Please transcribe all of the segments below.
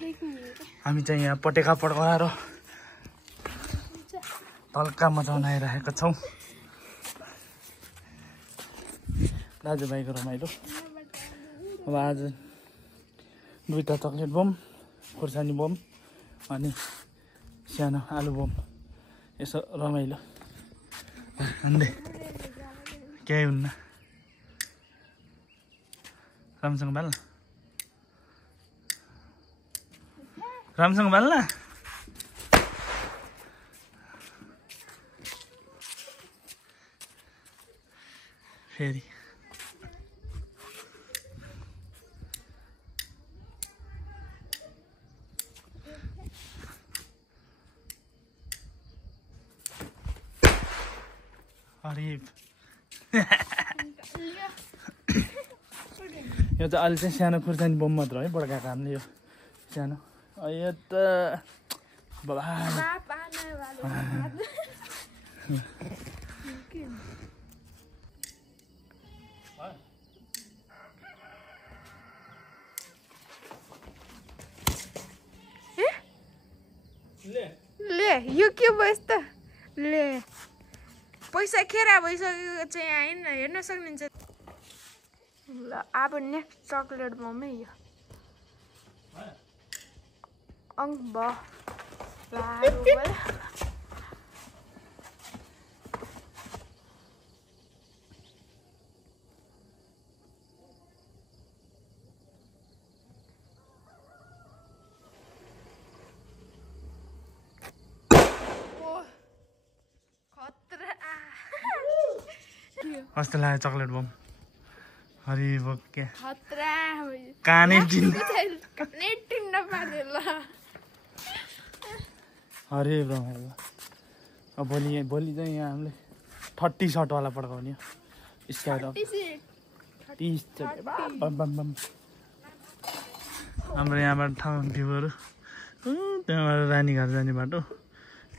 हामी चाहिँ यहाँ पटेका पड्काएर तल्का मचाउन आइरहेका छौँ। दाजुभाइको रमाइलो। अब आज दुईटा चक्लेट बम, खुर्सानी बम अनि सानो आलु बम, यसो रमाइलो। अन्डे केही हुन्न, राम्रोसँग बाल्न, राम्रोसँग बाल्न। फेरि हरिब यो त अहिले चाहिँ सानो खुर्सानी बम मात्र है पड्काएको हामीले। यो सानो यो त ले यो के भयो त? ले पैसा खेरा भइसक्यो चाहिँ होइन, हेर्न सक्नुहुन्छ। ल अब नेक्स्ट चकलेट बमै यो अङ्क भयो। कस्तो लाग्यो चक्लेट बम? हरिब क्या खतरा कानै टिन्न पारेर। हरिब रमाइलो। अब भोलि चाहिँ यहाँ हामीले 30 सर्टवाला पड्काउने हो। स्काई रक 30 हाम्रो यहाँबाट ठाउँ भ्यूहरू त्यहाँबाट रानीघाट जाने बाटो,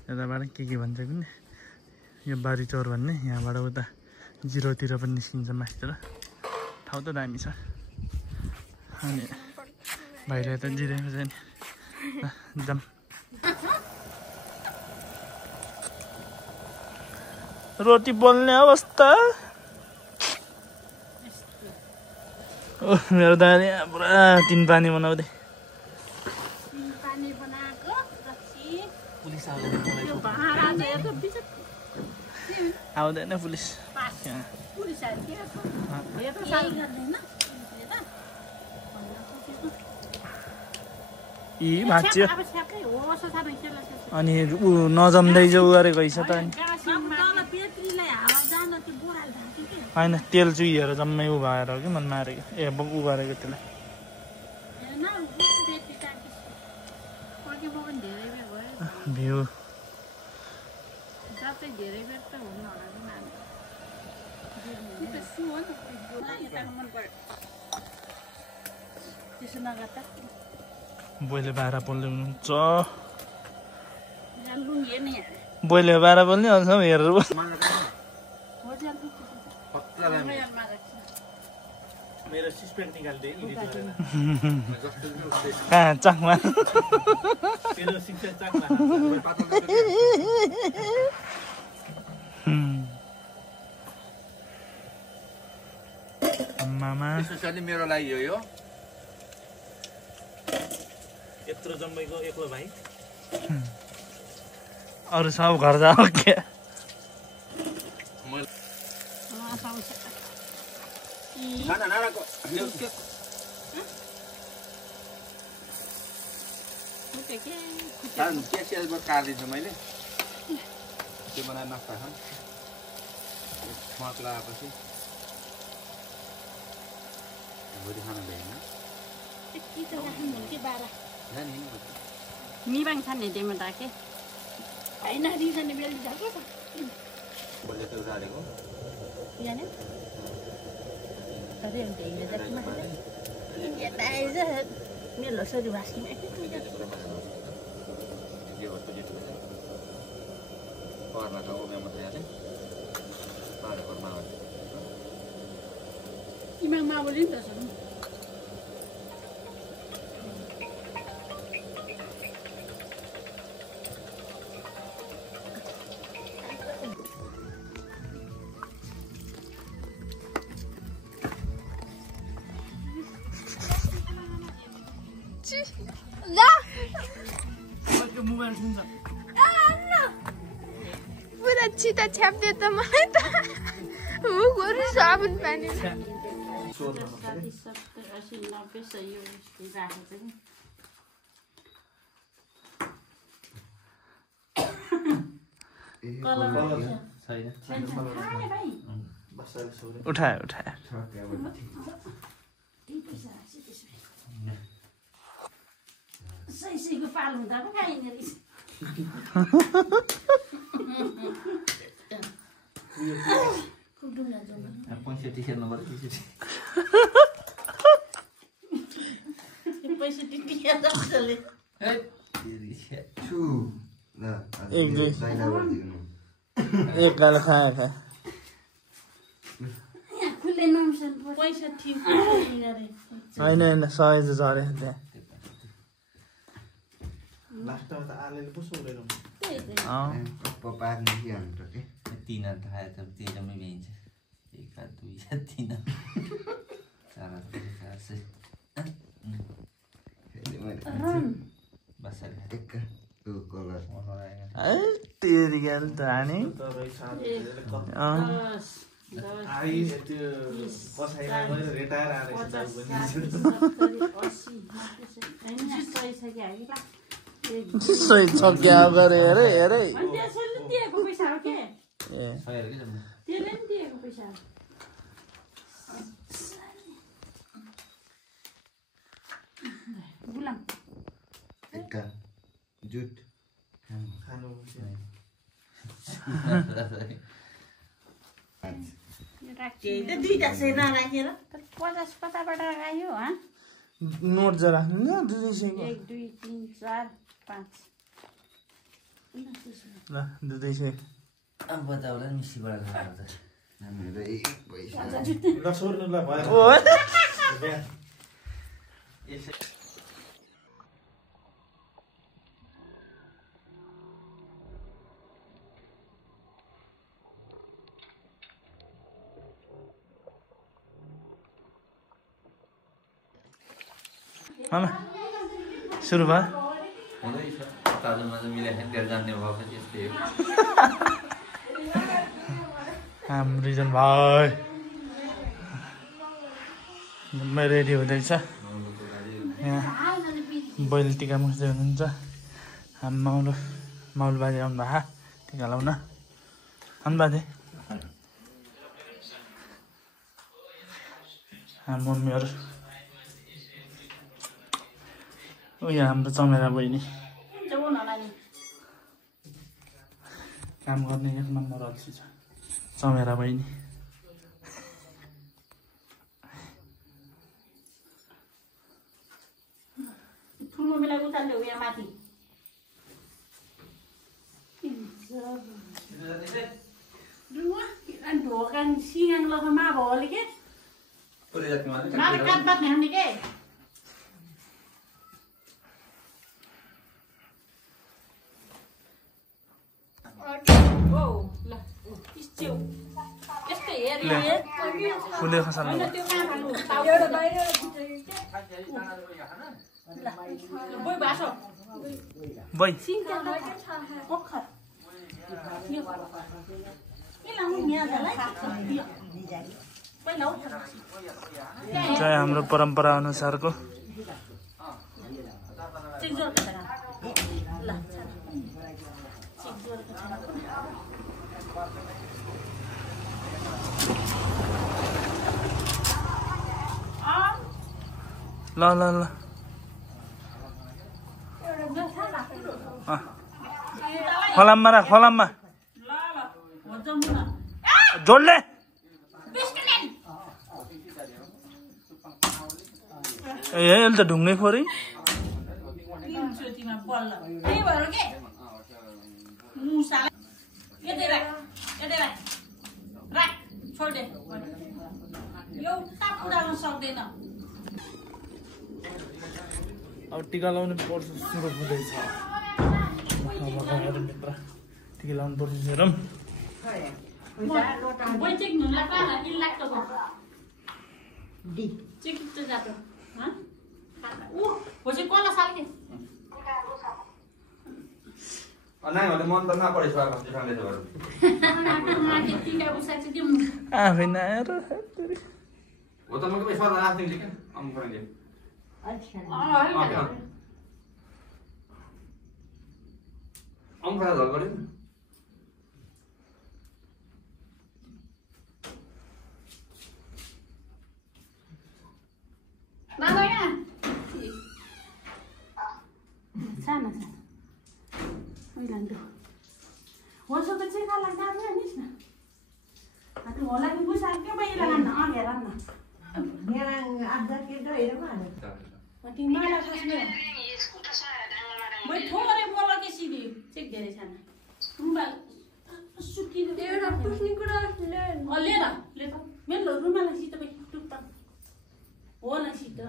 यताबाट के भन्छ पनि यो बारी चौर भन्ने, यहाँबाट उता 0तिर पनि निस्किन्छ माथितिर। ठाउँ त दामी छ। अनि भाइले त जिरेको छ नि जाम। रोटी पोल्ने अवस्था। मेरो दानी पुरा तिन पानी बनाउँदै। आउँदैन पुलिस। यी भाँच्यो अनि ऊ नजम्दै जो गरेको रहेछ त। होइन तेल चुहिएर जम्मै उ भएर हो कि मन मारेको, ए उ गरेको त्यसलाई। भ्यू बोइले बाह्र पोल्दै हुनुहुन्छ। बोइले बाह्र पोल्ने अझसम्म हेरेर मेरो सस्पेन्ड निकाल्दै कहाँ चाकमा मामा मेरो लागि यो यत्रो जम्मैको एक्लो भाइ, अरू सब घर जाऊ क्या। काटिदिन्छु मैले त्यो बनाएर नक्सा छ मसला आएपछि भोलि खाना भएन। मिबाङ छ नि त्यहीमा राखेँ होइन रिजने बेली जाएको छ बोले त्यो गाडेको याने तदे अन्त ile da kuma ya dai za me lo so di waski me ये होतो जे पारला का वो में मत याले पार पर मावा imang mawalin ta sa mobile सुन्छ पुरा छिटो छ्याप्दियो त मलाई त मुखहरू साबुन पानी उठायो सैको पाल हुँदा पो खाइने रहेछ एक गाल खाया होइन 100 झरे त्यहाँ लास्टमा त आलेले पो सोलेर पार्ने कि हाम्रो के 3 हात खाए त 13 मै भइन्छ 1 हात 2 हात 3 हात 4 हात 400 बस एक दो कलर तेरी गाल त हाने आई त्यो बसाइमा गएर रिटायर आएर सही छक्या गरे हेरे एक जुट खानु दुईटा सेना राखेर 50 कताबाट आयो नोट जरा राख्नु न 200 1 2 3 4 5 ल 200 अब बताउला मिसीबाट खाएर त हामीहरु एक पैसा ल सोर्नु ल भयो मामा सुरु भयो ताजमा चाहिँ मिलाइ खाएर जान्ने भयो पनि यस्तै हो हाम्रो रिजन भाइ जम्मै रेडी हुँदैछ यहाँ बैल टिका मुस्दै हुनुहुन्छ हाम्रो माउल बाजे आउनु भएको टिका लाउन आउनु बाजे हाम्रो मम्मीहरू यहाँ हाम्रो चमेरा बहिनी काम गर्ने 1 नम्बर अल्छी छ चमेरा बहिनी ठुलो मिला उताल्यो यहाँ माथि ढोका सिगाङ लखमा भोले के माथि काट बात ल्याउने के फुले खसाल्नु बै चाहिँ हाम्रो परम्परा अनुसारको ल ल ल फलाममा राख फलाममा जोडले ए यसले त ढुङ्गै खोरी अब टिका लाउनु पर्छ सुरु हुँदैछ मित्र टिका लाउनु पर्छ हेरौँ कसलाई Nay mà mon ta na pare swa ka jang le to. माथि टिका उसा चाहिँ दिउँ आफै नआएर O ta mo ke swa na asting dikin. Am pare le. Am pare da gare. बाबा यहाँ सानो सानो उइलान्डो वर्षको चाहिँ का लाग्दा पनि हेर्नुहोस् न त्यो होला कि बुझाएको बाहिर लान्न अघि लान्न तिमीलाई खस्ने मै थोरै बोल के सिधै चेक धेरै छन् रुमाल सुकिनु एउटा पुस्ने कुरा ले त मेरो रुमाल सित पनि टुप्पा हो न सित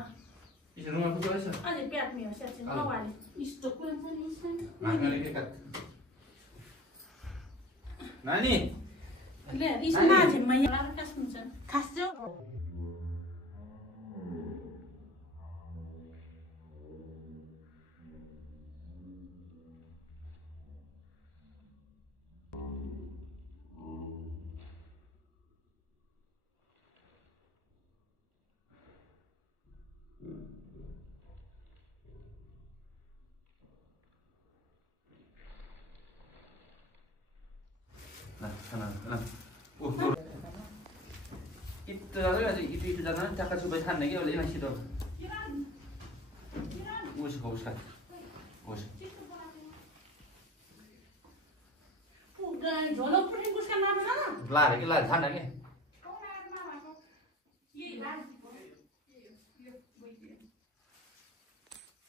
Isi rumah ku tu asa. अझै प्याटमी हो सेक्सन नवाले स्टोक पनि छ नि Nani ke kat. Nani. ले इस माझे मैया खास हुन्छ खास जो Itu jalan cakap supaya tahan lagi oleh nasi tu. Us. झोलो पुरी गुस्का मार्नु न La tahan lagi.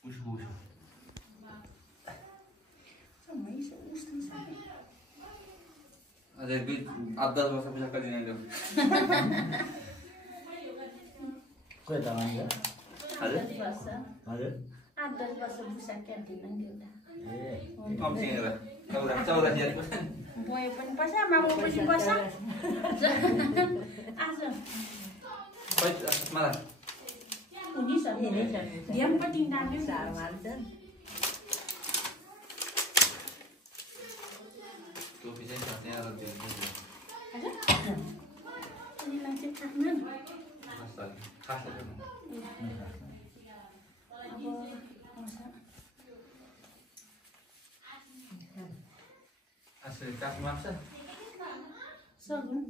Us. Ada bit ada masa bisa kali ni dia. Kau dah mana? Ada? Ada? 8-10 वर्ष बुसा क्यान्टिनमा नि एउटा Om sini lah. Kau dah jadi. गए पनि बस्छ मामा पनि बस्छ आज Baik, mana? उनी सब ध्यान पनि डाल्यो Tu bisa saatnya ada di sini. अनि मान्छे थाक्नु Khas. Asli kas maksa. सगुन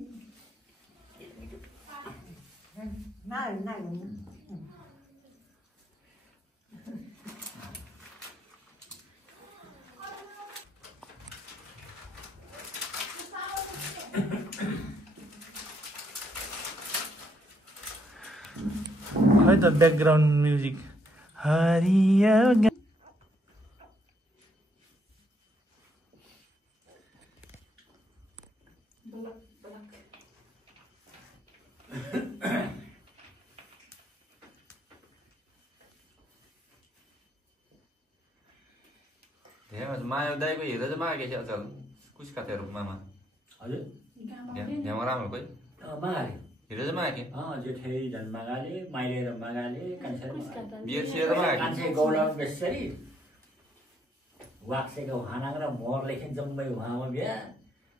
खै त ब्याकग्राउन्ड म्युजिक हरिया Dia mayo dai ko hira jama ke chal. Kuch kate ru mama. Ada? Dia orang ko. Mahal. Hira jama ke. Jetai dan magale, maile dan magale, kanser. Biar sia jama ke. Kanser gaulang besari. Wakse kau hanang ra mor lekin jambay wahama biya.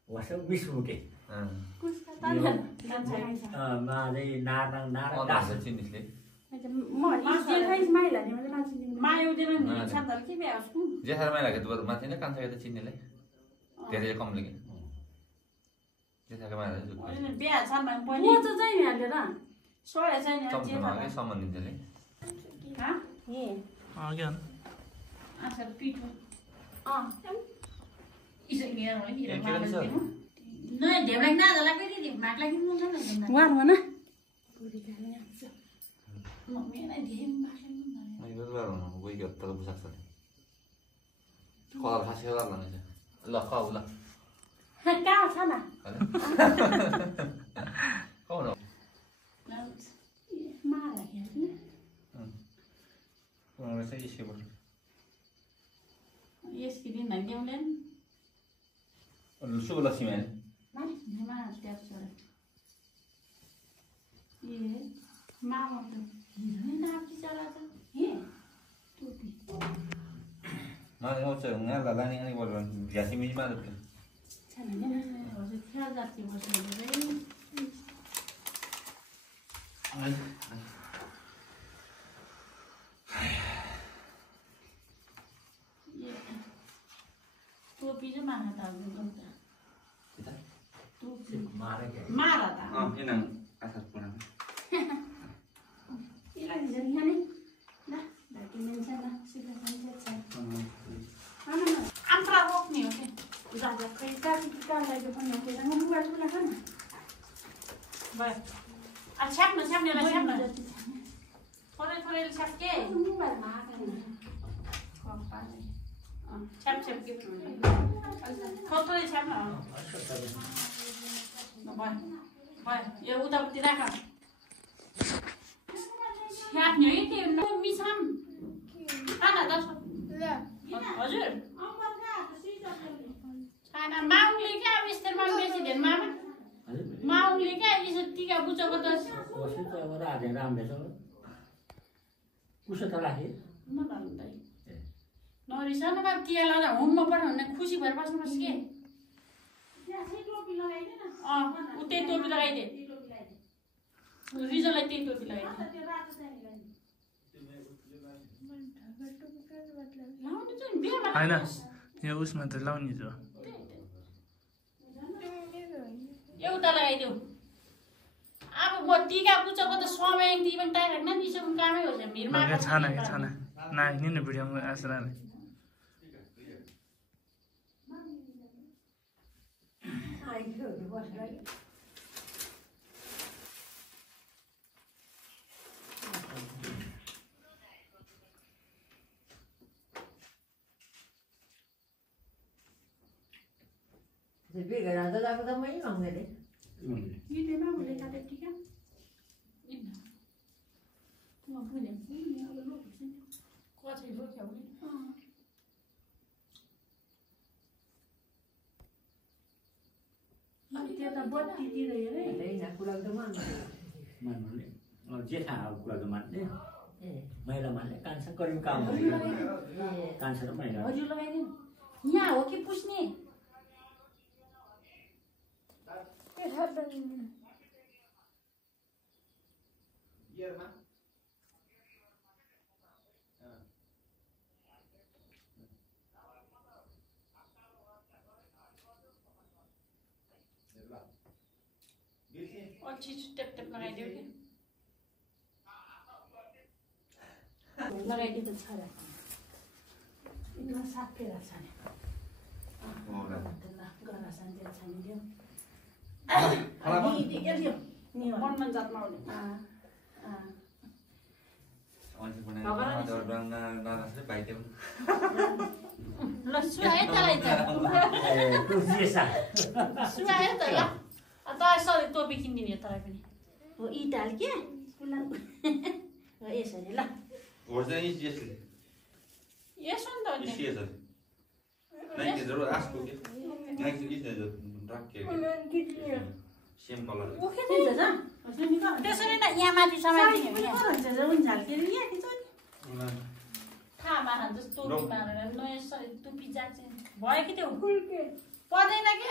Wasa bismu ke. कुसका तान जान्छ Mahal narang Oh, narang dah das. sini sini. म इस्टेल खाइस माइला नि मैले मान्छे मायो दिन नि छातर के बे आउछु Je har mai lagi tu baru mati ni kan saya tu cini le. Dia kom lagi. Je har mai lagi tu. अनि बिहा छ भने पनि म त चाहिँ हाल्यो र सोळे चाहिँ नि Tom जे tu nak sama ni le. हा ए अघि आसा पिठो इसो गेर हो हिरा माल दिनु न ढेब्लाक ना जाला के दि माट लागि न न वार हो न पुरी खाने म मेरा धेम माछे न Ini tu baru nak. Gue ikut terus busak sini. Kalau hasil lah ni. Lah kau lah. cao छ न Kau nak. माला हेर्नु Kau rasa isi ber. यसको दिन ल्याउँदैन Lusu lah sih men. माथि मा ट्याप छ ए मामा त हिँड्नै नापी चला त हे टोपी मलाई आउँछ उहाँलाई लाने अनि बोल्नु झ्यासी मिजमा जस्तो छैन नि हजुर थिया जाति बस्नु टोपी चाहिँ मारा त टोपी मारा त किन आशा पुरा इलाज यहाँ नि ल ढाकी मान्छे ल सिधा मान्छे छ आम्रा रोक्ने हो के राजा खै कालाई जो पनि के रङ मोबाइल खुला छ न भयो आ छ्याप्नेलाई छ्याप्न थोरै छ्याप के मोबाइलमा आएको नि कपाले छ्याप के थोरै छ्याप्न भयो यो उतापट्टि राख छ्याप्ने है के मिसाम खाना दस हजुर खाना माउले क्या अब यस्तोमा बेसी धेरै माउले क्या यसो टिका बुझेको त उसो त राखे नरिसा न बाबु टिका लगाउँदा होममा पढ्नु भने खुसी भएर बस्नुपर्छ के ऊ त्यही टोपी लगाइदिए रिजलाई त्यही टोपी लगाइदिए होइन यो उसमा त लाउने जो एउटा लगाइदेऊ अब म टिका बुझेको त समय ती पनि टाइम राख्न नि सब कामै हो भिरमा छाना नाच्ने नि भिडियोमा आसराले जे थाहा कुरा त मान्ने महिला मान्ने कान्छ करिम काम कान्छ र महिला हजुर लगाइदिनु यहाँ हो कि पुस्ने अच्छी टेप लगाइदियो कि लगाइदिएको छ र सात फेरा छ नि मनमा जातमा ल सुहायो तँलाई त सुहायो त ल तँलाई सधैँ टोपी किनिदिने तँलाई पनि हो इटाल के यसरी ल यसो नि त त्यसरी न यहाँ माथि थाहा मार जस्तो टोपी मारेर नयाँ टोपी जान्छ भयो कि त्यो पर्दैन के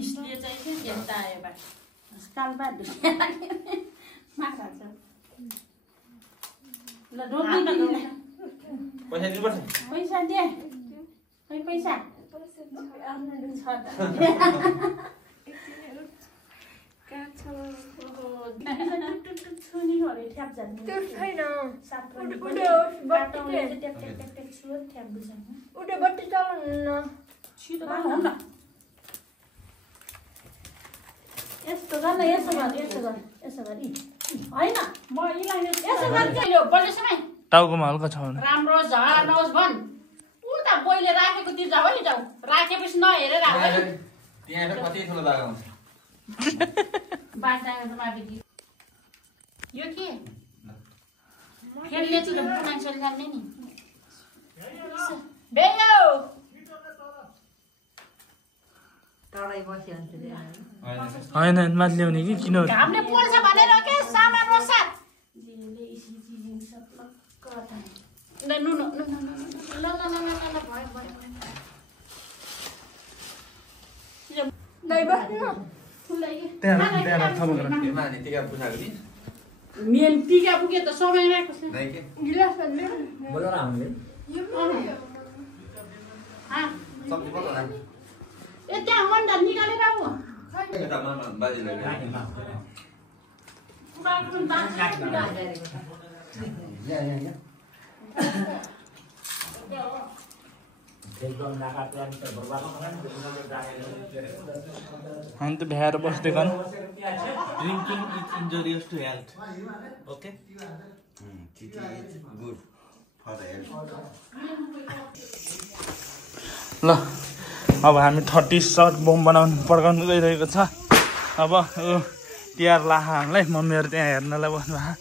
यसले चाहिँ हेर्दा आयो बा कालबाद माछा ल पैसा दे खै पैसा यस्तो गर्न यसो गर होइन म यिलाई यसो गर्ने टाउकोमा हल्का छ भने राम्रो झरा नहोस् भन् उता बोइले राखेको तिर जाऊ है जाऊ राखेपछि नहेरेर आऊ त्यहाँ कति ठुलो दागा हुन्छ बाटा माथि यो के खेल्ने चाहिँ मान्छेले जान्ने नि बेयो होइन माथि ल्याउने कि किन घामले पोल्छ भनेर के सामान वसात टिका पुछाएको नि मेन टिका पुगे त समय राखेको छ नाइ के बोल न हामीले सब्जी पकाउ न ए त्यहाँ अन्डा निकालेर आऊ यता मामा बाजेले हामी त भ्याएर बस्दै gun Drinking is injurious to health. Okay? Tea is good for the health. ल अब हामी 30 सर्ट बम बनाउनु पड्काउनु गइरहेको छ अब तिहार लाहाहरूलाई मम्मीहरू त्यहाँ हेर्नलाई बस्नु भएको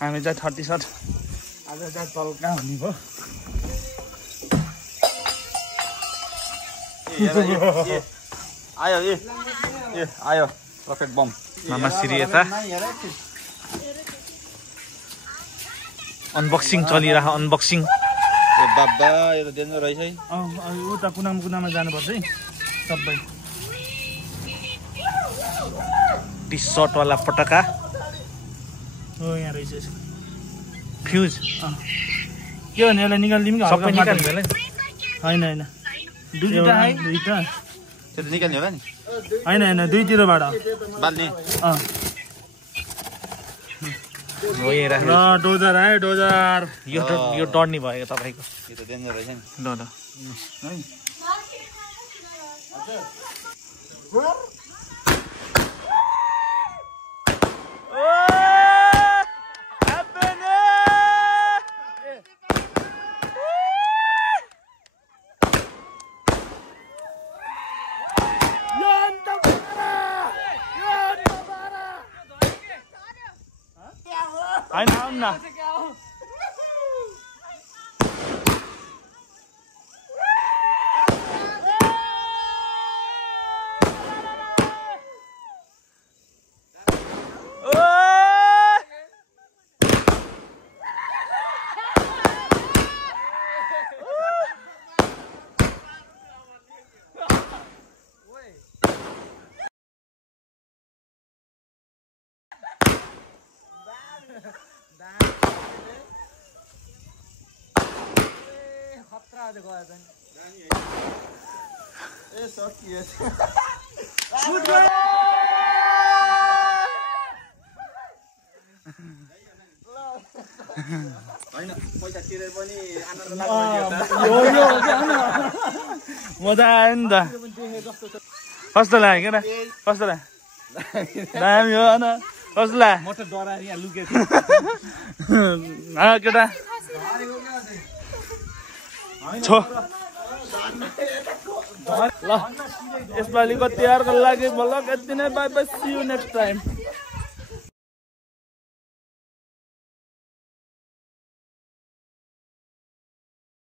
हामी चाहिँ 30 सर्ट आज चाहिँ तल्का हुने भयो आयो आयो रकेट बम मामा श्री यता अनबक्सिङ चलिरहेको अनबक्सिङ ए बाबा यो त डेन्जर रहेछ है उता कुनामा जानुपर्छ है सबै टी सर्टवाला पटका हो यहाँ रहेछ फ्युज के भने यसलाई निकालिदिउँ कि सबै निकाल्नु होइन दुईवटा दुईवटा त्यो त निकाल्ने होला नि होइन दुईतिरबाट बाल्ने ल डोजर आयो डोजर यो डर्नी भयो तपाईँको यो त डेन्जर रहेछ नि ल होइन आउनु न होइन पैसा तिरेर पनि आनन्द मजा आयो नि त कस्तो लाग्यो क्या कस्तो लाग्यो दामी हो होइन कस्तो लाग्यो म त डराएर यहाँ लुकेको केटा ल यसपालिको तिहारको लागि बल्ल यति नै bye bye see you next time